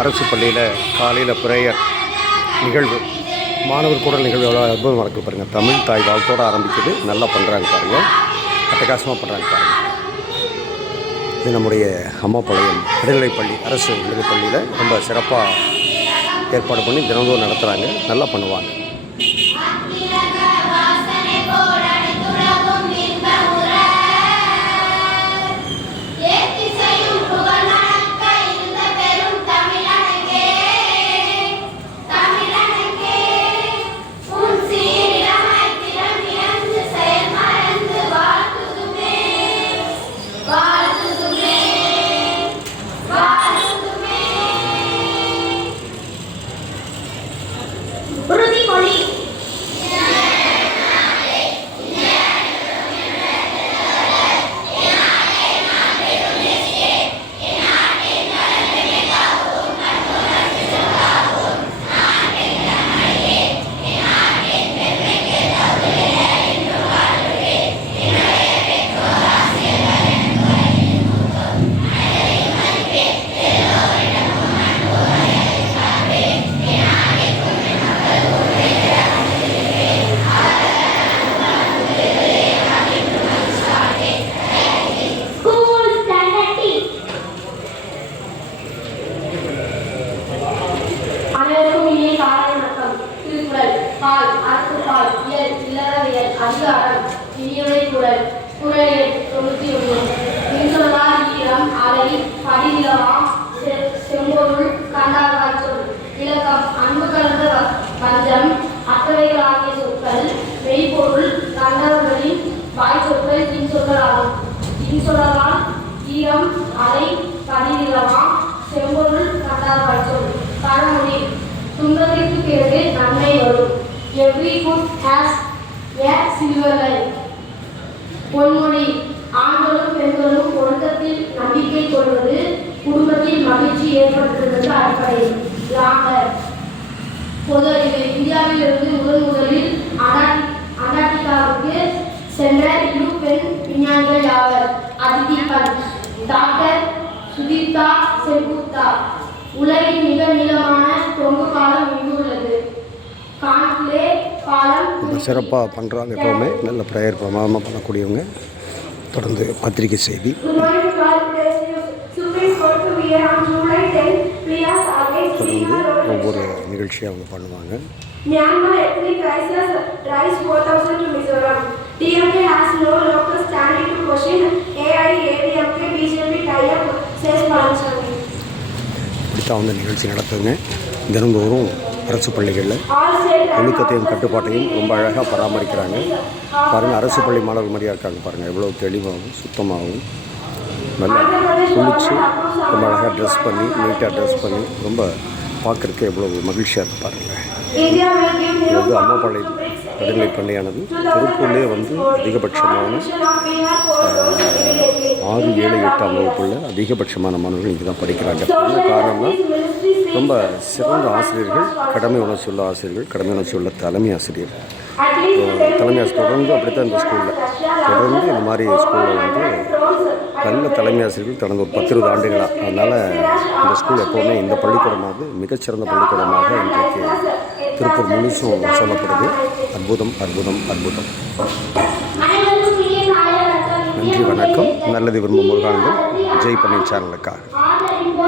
அரசு பள்ளியில் காலையில் ப்ரேயர் நிகழ்வு, மாணவர் கூடல் நிகழ்வு எவ்வளோ அற்புதமாக இருக்குது பாருங்கள். தமிழ் தாய் வாழ்த்தோடு ஆரம்பிக்குது, நல்லா பண்ணுறாங்க பாருங்கள், அட்டகாசமாக பண்ணுறாங்க பாருங்கள். இது நம்முடைய அம்மாபாளையம் நடுநிலைப்பள்ளி, அரசு நடுநிலைப்பள்ளியில் ரொம்ப சிறப்பாக ஏற்பாடு பண்ணி தினந்தோறும் நடத்துகிறாங்க, நல்லா பண்ணுவாங்க. அதிகாரம் இனியவை குரல் குரல் 91. இன்சொல்லார் ஈரம் அலை படிநிலமாம் செம்பொருள் கண்டார்வாய் சொல். இலக்கம் அன்பு கலந்த பஞ்சம் அற்றவைகளாகிய சொற்கள் மெய்ப்பொருள் கண்டவர்களின் வாய் சொற்கள் இன்சொற்கள் ஆகும். இன்சொல்லால் ஈரம் அலை படிநிலமாம் செம்பொருள் கண்டார்வாய் சொல். பழமொழி: துன்பத்திற்கு பிறகு நன்மை வரும். Every good has a silver line. பொன்மொழி: ஆண்களும் பெண்களும் ஒழுக்கத்தில் நம்பிக்கை கொள்வது குடும்பத்தில் மகிழ்ச்சி ஏற்படுத்துவதற்கு அடிப்படை. லாங்கர் பொது அறிவு: இந்தியாவிலிருந்து முதலில் அண்டார்டிகாவுக்கு சென்ற 2 பெண் விஞ்ஞானிகள் யாவர்? அதிதி பந்த், டாக்டர் சுதீப்தா சென்குப்தா. உலகின் மிக நீளமான தொங்கு பாலம் இங்கு உள்ளது. ரொம்ப சிறப்பாக பண்ணுறாங்க, எப்போவுமே நல்ல ப்ரேயர் பிரமாதமாக பண்ணக்கூடியவங்க. தொடர்ந்து பத்திரிகை செய்தி. தொடர்ந்து ஒவ்வொரு நிகழ்ச்சியாக அவங்க பண்ணுவாங்க. Myanmar ethnic crisis rise 4,000 to Mizoram. DMK has no local standing to question AIADMK BJP tie-up, says Palaniswamy. இப்படித்தான் வந்து நிகழ்ச்சி நடத்துங்க. தினந்தோறும் அரசு பள்ளிகளில் ஒழுக்கத்தையும் கட்டுப்பாட்டையும் ரொம்ப அழகாக பராமரிக்கிறாங்க பாருங்கள். அரசு பள்ளி மாணவர்கள் மாதிரியாக இருக்காங்க பாருங்கள், எவ்வளோ தெளிவாகவும் சுத்தமாகவும் நல்லா குளிச்சு ரொம்ப அழகாக ட்ரெஸ் பண்ணி நீட்டாக ட்ரெஸ் பண்ணி ரொம்ப பார்க்குறதுக்கு எவ்வளோ மகிழ்ச்சியாக இருக்கு பாருங்கள். இது வந்து அம்மாபாளையம் நடுநிலைப் பள்ளியானது திருப்பூர்லேயே வந்து அதிகபட்சமான 6, 7, 8ஆம் வகுப்புள்ள அதிகபட்சமான மாணவர்கள் இங்கே தான் படிக்கிறாங்க. என்ன காரணம்னா ரொம்ப சிறந்த ஆசிரியர்கள், கடமை உணர்ச்சி உள்ள ஆசிரியர்கள், கடமை உணர்ச்சி உள்ள தலைமை ஆசிரியர். தலைமை ஆசிரியர் தொடர்ந்து அப்படித்தான் இந்த ஸ்கூலில் தொடர்ந்து இந்த மாதிரி ஸ்கூலில் வந்து நல்ல தலைமை ஆசிரியர்கள் கடந்த ஒரு 10-20 ஆண்டுகளாக. அதனால் இந்த ஸ்கூல் எப்போவுமே இந்த பள்ளிக்கூடமானது மிகச்சிறந்த பள்ளிக்கூடமாக இன்றைக்கு திருப்பூர் முழுசும் சொல்லப்படுது. அற்புதம், அற்புதம், அற்புதம். நன்றி, வணக்கம். நல்லது விரும்பும் முருகானந்தம், ஜெய் பண்ணி சேனலுக்காக.